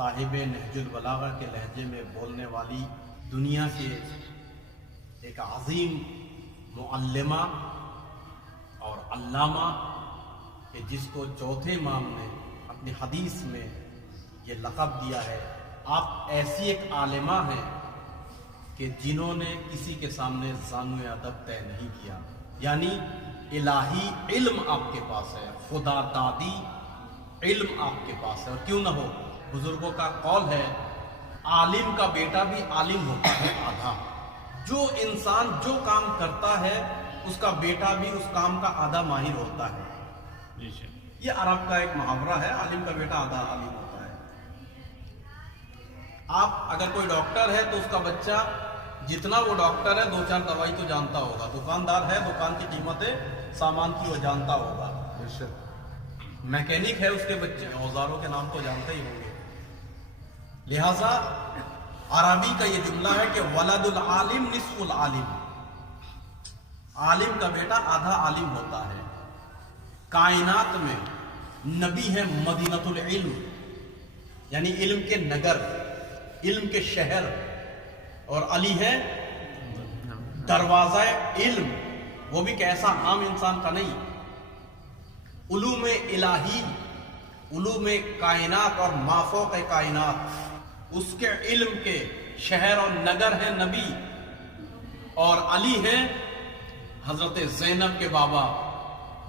صاحب نہج البلاغہ کے لہجے میں بولنے والی دنیا کے ایک عظیم معلمہ اور علامہ کہ جس کو چوتھے امام نے اپنی حدیث میں یہ لقب دیا ہے، آپ ایسی ایک عالمہ ہیں کہ جنہوں نے کسی کے سامنے زانو ادب طے نہیں کیا، یعنی الہی علم آپ کے پاس ہے، خدا دادی علم آپ کے پاس ہے۔ اور کیوں نہ ہو، بزرگوں کا قول ہے عالم کا بیٹا بھی عالم ہوتا ہے آدھا۔ جو انسان جو کام کرتا ہے اس کا بیٹا بھی اس کام کا آدھا ماہر ہوتا ہے۔ یہ عرب کا ایک محاورہ ہے، عالم کا بیٹا آدھا عالم ہوتا ہے۔ آپ اگر کوئی ڈاکٹر ہے تو اس کا بچہ جتنا وہ ڈاکٹر ہے 2-4 دوائی تو جانتا ہوگا، دکاندار ہے دکان کی قیمتیں سامان کی وہ جانتا ہوگا، میکینک ہے اس کے بچے اوزاروں کے نام تو جانتے ہی ہوں گے۔ لہذا عربی کا یہ جملہ ہے کہ ولد العالم نصف العالم، عالم کا بیٹا آدھا عالم ہوتا ہے۔ کائنات میں نبی ہے مدینۃ العلم، یعنی علم کے نگر، علم کے شہر، اور علی ہے دروازہ علم، وہ بھی کیسا عام انسان کا نہیں، علوم الہی، علوم کائنات اور مافوق کائنات، اس کے علم کے شہر اور نگر ہے نبی، اور علی ہے حضرت زینب کے بابا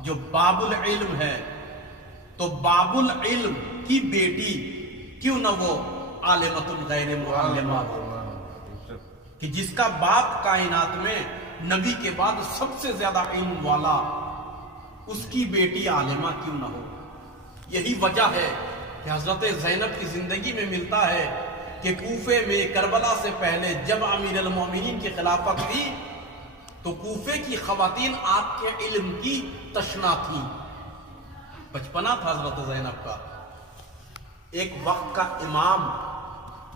جو باب العلم ہے۔ تو باب العلم کی بیٹی کیوں نہ وہ عالمۃ غیر معلمہ ہو، کہ جس کا باپ کائنات میں نبی کے بعد سب سے زیادہ علم والا، اس کی بیٹی عالمہ کیوں نہ ہو۔ یہی وجہ ہے کہ حضرت زینب کی زندگی میں ملتا ہے کہ کوفے میں کربلا سے پہلے جب امیر المومنین کی خلافت تھی تو کوفے کی خواتین آپ کے علم کی تشنا تھیں۔ بچپنا تھا حضرت زینب کا۔ ایک وقت کا امام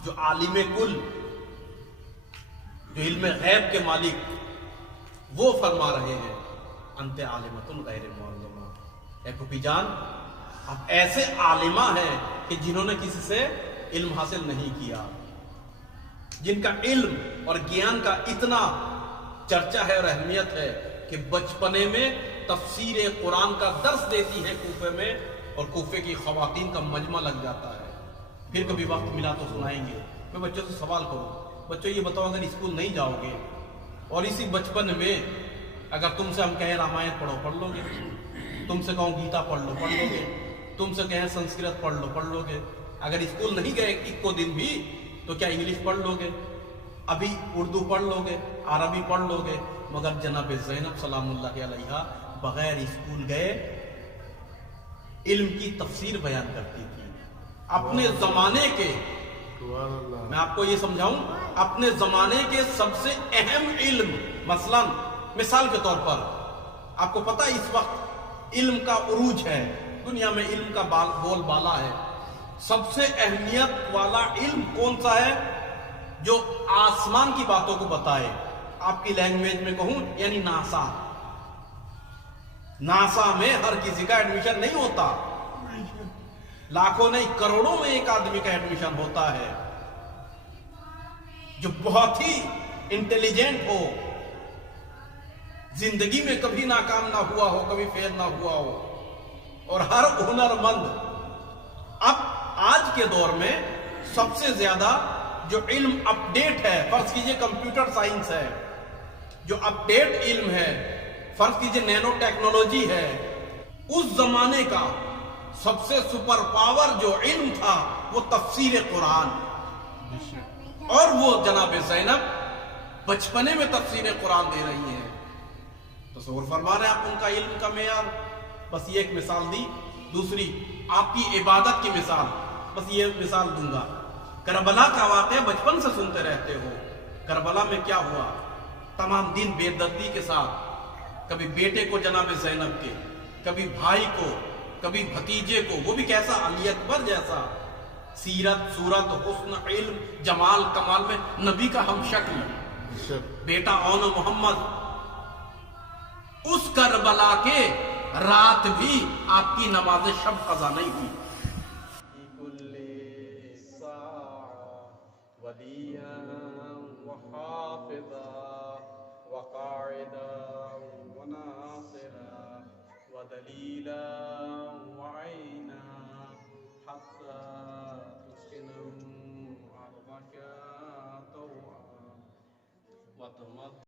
جو عالم کل، جو علم غیب کے مالک، وہ فرما رہے ہیں انت عالمۃ غیر معلمہ، اے پھوپھی جان آپ ایسے عالمہ ہیں کہ جنہوں نے کسی سے علم حاصل نہیں کیا، جن کا علم اور گیان کا اتنا چرچا ہے اور اہمیت ہے کہ بچپنے میں تفسیر قرآن کا درس دیتی ہیں کوفے میں، اور کوفے کی خواتین کا مجمع لگ جاتا ہے۔ پھر کبھی وقت ملا تو سنائیں گے۔ میں بچوں سے سوال کروں، بچوں یہ بتاؤ اگر اسکول نہیں جاؤ گے اور اسی بچپن میں اگر تم سے ہم کہیں رامائن پڑھو پڑھ لو گے، تم سے کہوں گیتا پڑھ لو پڑھ لو گے، تم سے کہیں سنسکرت پڑھ لو پڑھ لو گے، اگر اسکول نہیں گئے ایک کو دن بھی تو کیا انگلش پڑھ لو گے، ابھی اردو پڑھ لو گے، عربی پڑھ لو گے؟ مگر جناب زینب سلام اللہ علیہا بغیر اسکول گئے علم کی تفسیر بیان کرتی تھی۔ اپنے زمانے کے، میں آپ کو یہ سمجھاؤں، اپنے زمانے کے سب سے اہم علم، مثلا مثال کے طور پر آپ کو پتہ اس وقت علم کا عروج ہے، دنیا میں علم کا بول بالا ہے، سب سے اہمیت والا علم کون سا ہے جو آسمان کی باتوں کو بتائے؟ آپ کی لینگویج میں کہوں یعنی ناسا۔ ناسا میں ہر کسی کا ایڈمیشن نہیں ہوتا، لاکھوں نہیں کروڑوں میں ایک آدمی کا ایڈمیشن ہوتا ہے جو بہت ہی انٹیلیجنٹ ہو، زندگی میں کبھی ناکام نہ ہوا ہو، کبھی فیل نہ ہوا ہو، اور ہر ہنر مند۔ اب آج کے دور میں سب سے زیادہ جو علم اپ ڈیٹ ہے، فرض کیجئے کمپیوٹر سائنس ہے، جو اپ ڈیٹ علم ہے، فرض کیجئے نینو ٹیکنالوجی ہے، اس زمانے کا سب سے سپر پاور جو علم تھا وہ تفسیر قرآن، اور وہ جناب زینب بچپنے میں تفسیر قرآن دے رہی ہیں۔ تصور فرما رہے ہیں آپ ان کا علم کا معیار۔ بس یہ ایک مثال دی۔ دوسری آپ کی عبادت کی مثال، بس یہ مثال دوں گا۔ کربلا کا واقعہ بچپن سے سنتے رہتے ہو۔ کربلا میں کیا ہوا؟ تمام دن بے دردی کے ساتھ، کبھی بیٹے کو جناب زینب کے، کبھی بھائی کو، کبھی بھتیجے کو، وہ بھی کیسا علی اکبر جیسا، سیرت صورت حسن علم جمال کمال میں نبی کا ہم شکل بیٹا اون محمد۔ اس کربلا کے رات بھی آپ کی نماز شب قضا نہیں ہوئی۔ وليا وحافظا وقاعدا وناصرا ودليلا وعينا حتى تسكن أرضك طوعا وتمت